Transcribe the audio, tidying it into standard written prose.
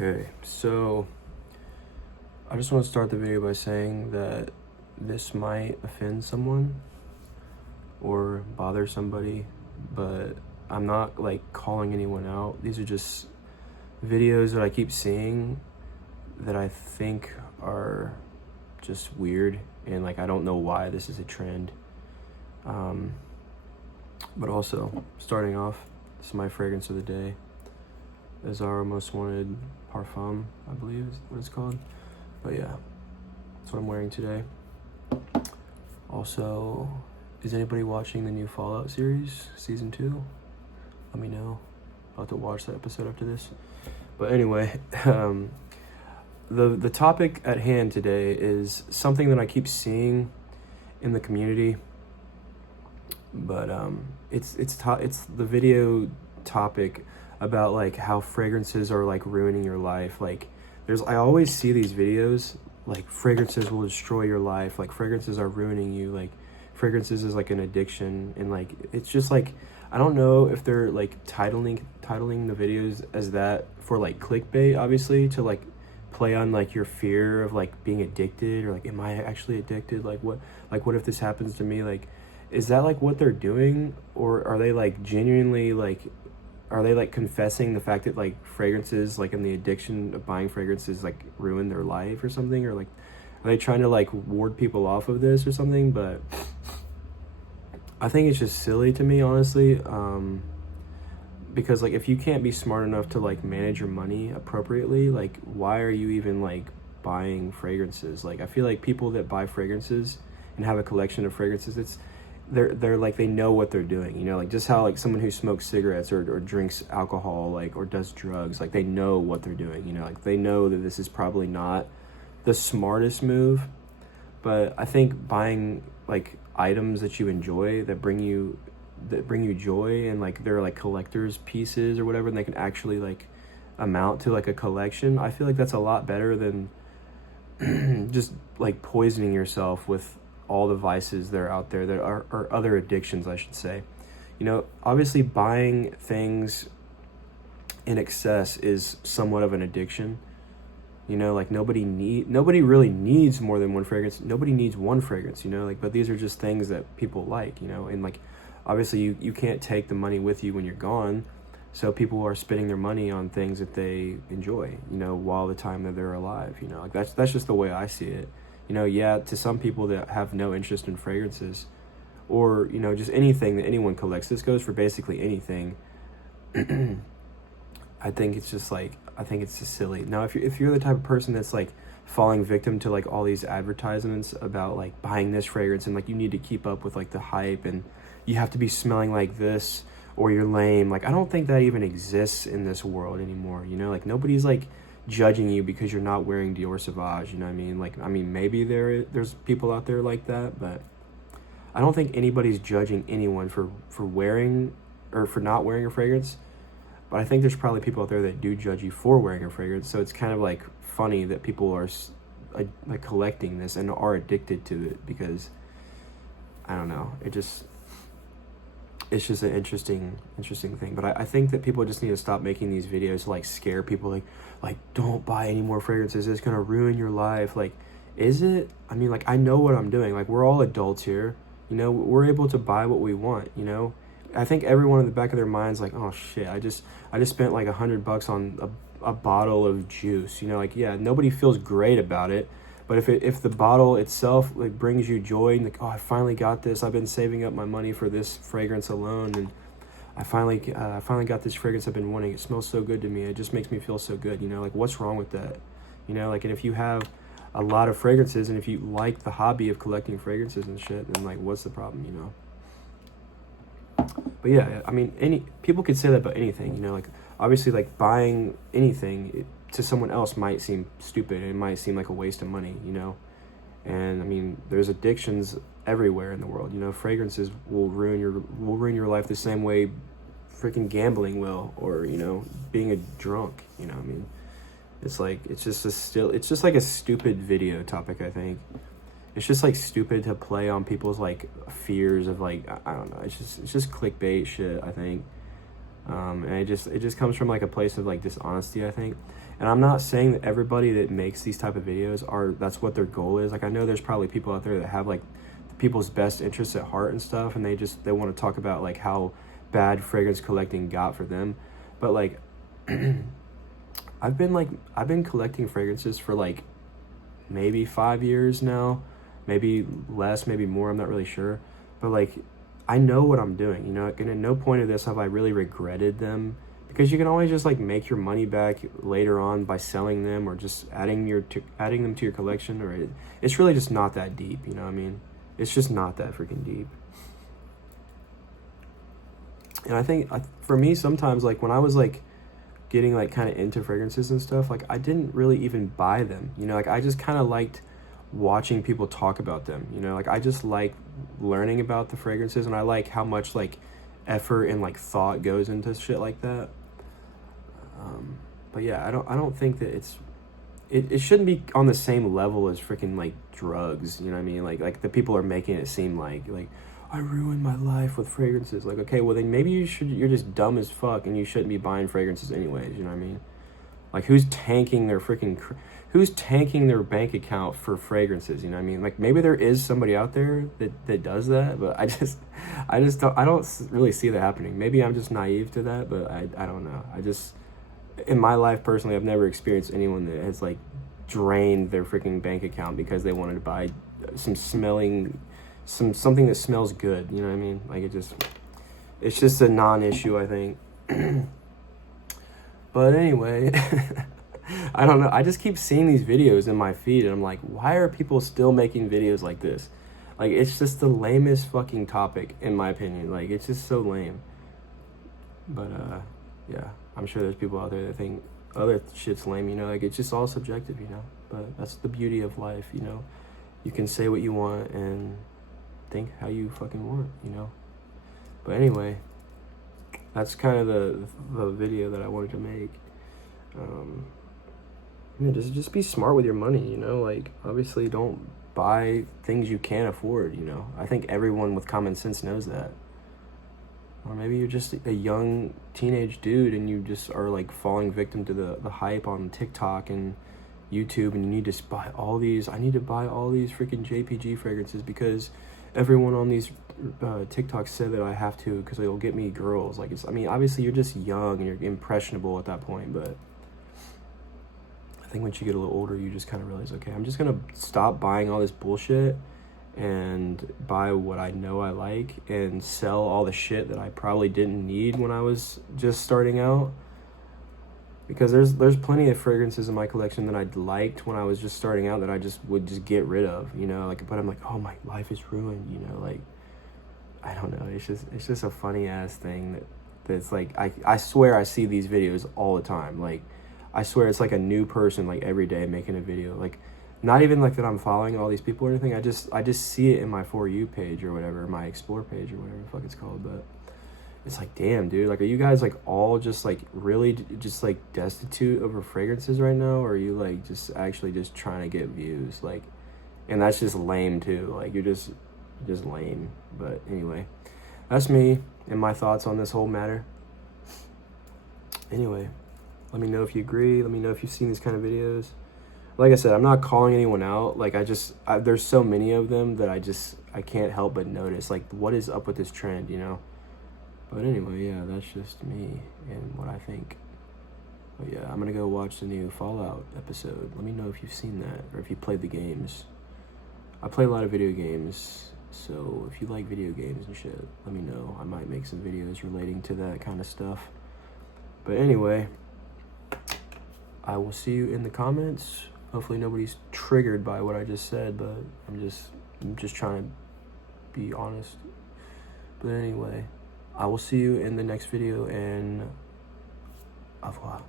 Okay, so I just want to start the video by saying that this might offend someone or bother somebody, but I'm not like calling anyone out. These are just videos that I keep seeing that I think are just weird, and like I don't know why this is a trend. But also, starting off, this is my fragrance of the day. The Zara Most Wanted Parfum, I believe is what it's called. But yeah, that's what I'm wearing today. Also, is anybody watching the new Fallout series, season 2? Let me know. I'll have to watch that episode after this. But anyway, the topic at hand today is something that I keep seeing in the community. But it's the video topic about like how fragrances are like ruining your life. Like I always see these videos like fragrances will destroy your life, like fragrances are ruining you, like fragrances is like an addiction, and like it's just like I don't know if they're like titling the videos as that for like clickbait, obviously, to like play on like your fear of like being addicted, or like am I actually addicted, like what if this happens to me, like is that like what they're doing, or are they like genuinely like confessing the fact that like fragrances, like in the addiction of buying fragrances, like ruin their life or something, or like are they trying to like ward people off of this or something? But I think it's just silly to me, honestly, because like if you can't be smart enough to like manage your money appropriately, like why are you even like buying fragrances? Like I feel like people that buy fragrances and have a collection of fragrances, they're like they know what they're doing, you know, like just how like someone who smokes cigarettes or drinks alcohol, like, or does drugs, like they know what they're doing, you know, like they know that this is probably not the smartest move. But I think buying like items that you enjoy, that bring you joy, and like they're like collector's pieces or whatever, and they can actually like amount to like a collection, I feel like that's a lot better than just like poisoning yourself with all the vices that are out there, that are other addictions, I should say. You know, obviously buying things in excess is somewhat of an addiction. You know, like nobody really needs more than one fragrance. Nobody needs one fragrance, you know, like, but these are just things that people like, you know, and like obviously you can't take the money with you when you're gone. So people are spending their money on things that they enjoy, you know, while the time that they're alive, you know, like that's just the way I see it. You know, yeah, to some people that have no interest in fragrances, or, you know, just anything that anyone collects, this goes for basically anything. I think it's just silly. Now, if you're the type of person that's like falling victim to like all these advertisements about like buying this fragrance, and like you need to keep up with like the hype, and you have to be smelling like this or you're lame, like I don't think that even exists in this world anymore, you know, like nobody's like judging you because you're not wearing Dior Sauvage, you know what I mean? Like, I mean, maybe there's people out there like that, but I don't think anybody's judging anyone for wearing or for not wearing a fragrance. But I think there's probably people out there that do judge you for wearing a fragrance. So it's kind of like funny that people are like collecting this and are addicted to it, because I don't know, it's just an interesting thing. But I think that people just need to stop making these videos to like scare people, like don't buy any more fragrances, it's gonna ruin your life. Like, is it? I mean, like, I know what I'm doing, like we're all adults here, you know, we're able to buy what we want, you know. I think everyone in the back of their minds like, oh shit, I just spent like $100 on a bottle of juice, you know, like, yeah, nobody feels great about it. But if the bottle itself like brings you joy, and like, oh, I finally got this, I've been saving up my money for this fragrance alone, and I finally got this fragrance I've been wanting, it smells so good to me, it just makes me feel so good, you know, like what's wrong with that? You know, like, and if you have a lot of fragrances, and if you like the hobby of collecting fragrances and shit, then like what's the problem, you know? But yeah, I mean, people could say that about anything, you know, like obviously like buying anything to someone else might seem stupid, and it might seem like a waste of money, you know. And I mean, there's addictions everywhere in the world, you know. Fragrances will ruin your life the same way freaking gambling will, or, you know, being a drunk, you know. I mean, it's just like a stupid video topic, I think. It's just like stupid to play on people's like fears of like, I don't know, it's just clickbait shit, I think. And it just comes from like a place of like dishonesty, I think. And I'm not saying that everybody that makes these type of videos that's what their goal is. Like, I know there's probably people out there that have like people's best interests at heart and stuff, and they want to talk about like how bad fragrance collecting got for them. But like I've been collecting fragrances for like maybe 5 years now, maybe less, maybe more, I'm not really sure. But like, I know what I'm doing, you know, and at no point of this have I really regretted them, because you can always just like make your money back later on by selling them or just adding them to your collection, or it's really just not that deep, you know what I mean? It's just not that freaking deep. And I think for me, sometimes like when I was like getting like kind of into fragrances and stuff, like I didn't really even buy them, you know, like I just kind of liked watching people talk about them, you know, like I just like learning about the fragrances, and I like how much like effort and like thought goes into shit like that. But yeah, I don't think that it shouldn't be on the same level as freaking like drugs, you know what I mean? Like the people are making it seem like I ruined my life with fragrances. Like, okay, well then maybe you're just dumb as fuck and you shouldn't be buying fragrances anyways, you know what I mean? Like, who's tanking their bank account for fragrances, you know what I mean? Like, maybe there is somebody out there that does that, but I don't really see that happening. Maybe I'm just naive to that, but I don't know. In my life personally, I've never experienced anyone that has like drained their freaking bank account because they wanted to buy something that smells good, you know what I mean? Like, it's just a non-issue, I think. But anyway, I don't know. I just keep seeing these videos in my feed, and I'm like, why are people still making videos like this? Like, it's just the lamest fucking topic, in my opinion. Like, it's just so lame. But, yeah, I'm sure there's people out there that think other shit's lame, you know? Like, it's just all subjective, you know? But that's the beauty of life, you know? You can say what you want and think how you fucking want, you know? But anyway, that's kind of the video that I wanted to make. Just be smart with your money, you know? Like, obviously don't buy things you can't afford, you know? I think everyone with common sense knows that. Or maybe you're just a young teenage dude and you just are like falling victim to the hype on TikTok and YouTube, and you need to buy all these. I need to buy all these freaking JPG fragrances because everyone on these TikToks said that I have to, because it'll get me girls. Like, obviously you're just young and you're impressionable at that point, but I think once you get a little older, you just kind of realize, okay, I'm just gonna stop buying all this bullshit and buy what I know I like, and sell all the shit that I probably didn't need when I was just starting out. Because there's plenty of fragrances in my collection that I liked when I was just starting out that I just would just get rid of, you know, like, but I'm like, oh, my life is ruined, you know, like, I don't know, it's just a funny ass thing that's like, I swear I see these videos all the time. Like, I swear it's like a new person like every day making a video. Like, not even like that I'm following all these people or anything. I just see it in my For You page or whatever, my Explore page or whatever the fuck it's called. But it's like, damn, dude, like, are you guys like all just like really just like destitute over fragrances right now, or are you like just actually just trying to get views? Like, and that's just lame too. Like, you're just lame. But anyway, that's me and my thoughts on this whole matter. Anyway, let me know if you agree. Let me know if you've seen these kind of videos. Like I said, I'm not calling anyone out. Like, there's so many of them that I can't help but notice, like, what is up with this trend, you know? But anyway, yeah, that's just me and what I think. But yeah, I'm gonna go watch the new Fallout episode. Let me know if you've seen that, or if you played the games. I play a lot of video games, so if you like video games and shit, let me know. I might make some videos relating to that kind of stuff. But anyway, I will see you in the comments. Hopefully nobody's triggered by what I just said, but I'm just trying to be honest. But anyway, I will see you in the next video, and au revoir.